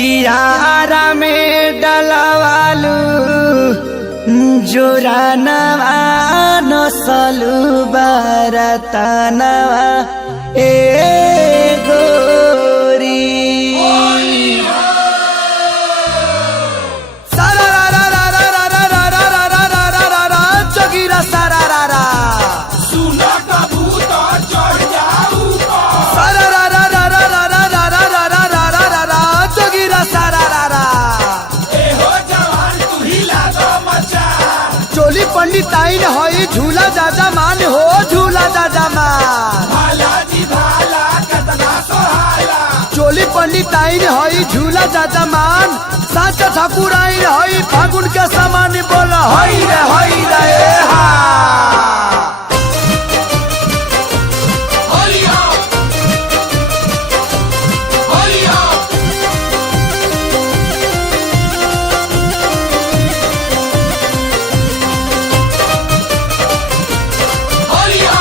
कियारा में डलवालू जोरानवा नसलू बरतनवा ए गोरी चगिरा सारा सुना कबूतर चढ़ जाऊ चगिरा सारा एहो जवान तू हिला दो मचा चोली पंडित आइन हई झूला जाजा मान हो झूला जाजा मान भाला जी भाला कतना सोहाला चोली पंडित आइन हई झूला जाजा मान साचा ठाकुर आइन हई फागुन के समान बोल हई रे ए हा होलिया होलिया होलिया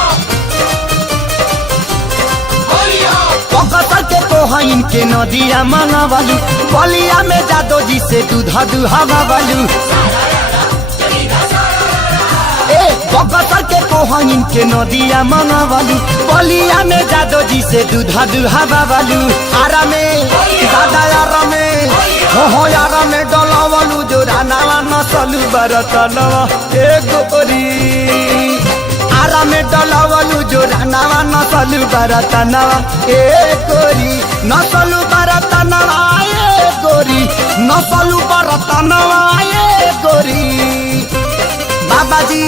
होलिया पकड़ के कोहइन के नदिया मनवालू बलिया में जादो जी से दूधा दुहावा वालू ए पकड़ के कोहइन के नदिया मनवालू बलिया में जादो जी से दूधा दुहावा वालू आरा में दादा यारा में हो यारा में डलावालू जो रानावा नसलू बरतनवा ए गोरी आरा में डलावालू जो रानावा नसलू बरतनवा ए गोरी नसलू बरतनवा ए गोरी नसलू बरतनवा ए गोरी बाबाजी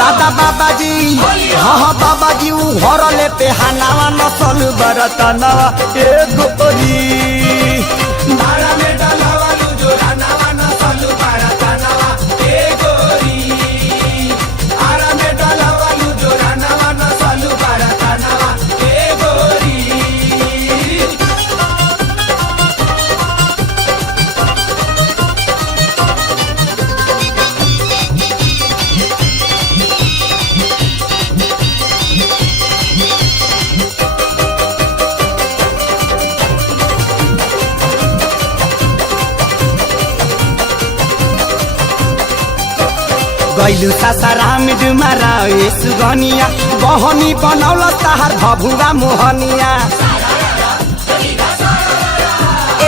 दादा बाबाजी हाँ बाबाजी उ घर ले पे हनावा नसलू बरतनवा ए गोरी भाला में डलावालू जो रानावा नसलू बरतनवा ए गोरी आरा में डलावालू जो रानावा नसलू बरतनवा ए गोरी गैलू सासाराम डुमारा ए सुगनिया बहनी बनौल ताहार भभुआ मोहनिया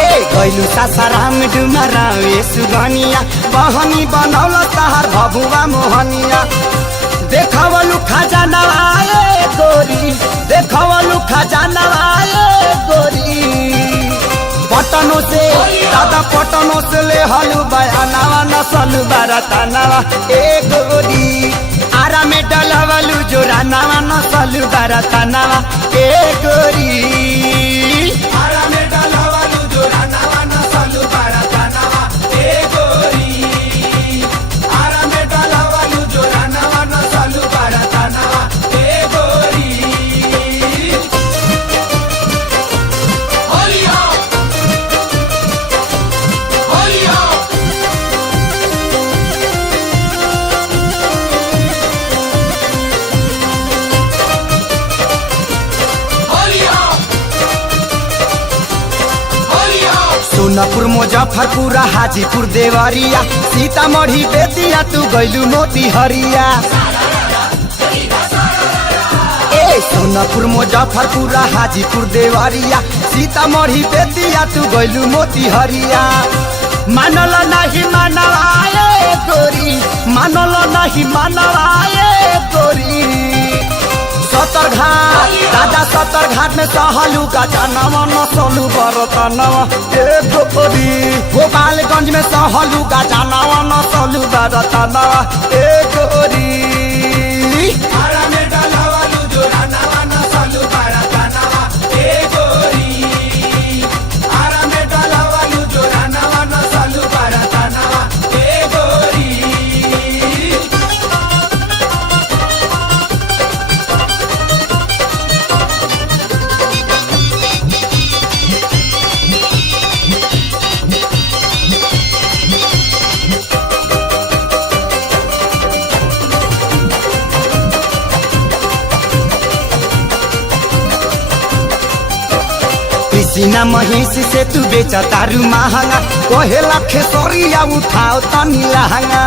ए गैलू सासाराम डुमारा ए सुगनिया बहनी बनौल ताहार भभुआ मोहनिया देखवलू खजाना ए गोरी देखवलू खजाना ए गोरी पटनो से दादा पटनो से ले हलू बयानावा नसलू बरतनावा ए गोरी आरा में डलवलू जोरानावा नसलू बरतनावा ए गोरी आरा में डलावालू जो रानावा नसलू बरतनवा ए गोरी आरा में डलावालू जो रानावा नसलू बरतनवा ए गोरी होलिया होलिया होलिया होलिया सोनापुर मुजफ्फरपुर हाजीपुर देवरिया सीतामढ़ी बेतिया तू गैलू मोतीहरिया ए सोनापुर मुजफ्फरपुर हाजीपुर देवरिया सीतामढ़ी बेतिया तू गैलू मोतीहरिया मानल नहीं मानवा ए गोरी मानल नहीं मानवा ए गोरी सतर घाट दादा सतर घाट में सहलू का जानवा नसलू बरतनवा ए गोरी गोपालगंज में सहलू का जानवा नसलू बरतनवा ए गोरी आरा में डलावालू जो रानावा नसलू बरतनवा ए गोरी आरा में डलावालू जो रानावा नसलू बरतनवा ए गोरी किसिना महेश से तू बेच तारू महंगा कोहे लखे सोरिया उठाओ तनी लहंगा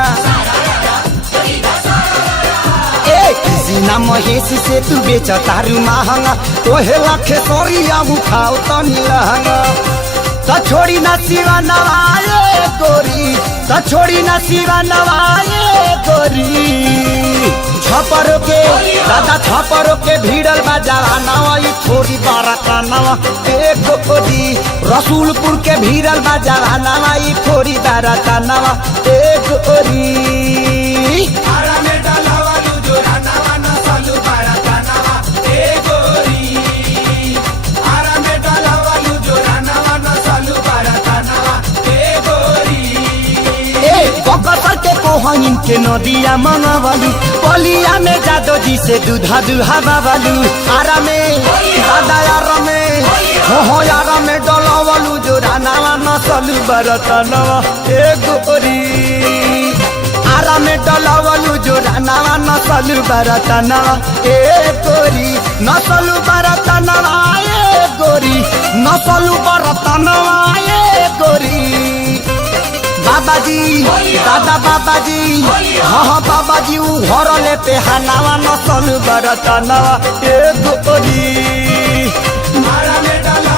किसिना महेश से तू बेच तारू महंगा कोहे लखे सोरिया उठाओ तनी लहंगा त छोड़ी ना सिवा नवाए गोरी त छोड़ी ना सिवा नवाए गोरी छपरों के दादा छपरों के भीड़ल बाजावा नवा थोड़ी बारका नवा एक गोरी रसूलपुर के भीड़ल बाजावा नवा थोड़ी बारका नवा एक गोरी आरा में डालावा लू जोरा नवा नसलू बारका नवा ए गोरी आरा में डालावा लू जोरा नवा नसलू बारका नवा ए गोरी बकसर के कोहइन के नदिया मंगवालू बलिया में जादो जी से दूधा दुहा बाबालू आरा में दादा यारा में हो यारा में डलवालू जोरा नवा नसलू बारका नवा एक गोरी आरा में डलवालू जोरा नवा नसलू बारका नवा एक गोरी नसलू बारका नवा एक गोरी नसलू बारका नवा एक गोरी बाबाजी दादा बाबाजी हाँ बाबाजी उ घर ले पे हनावा नसल बरता नवा एक गोरी आरा में डाला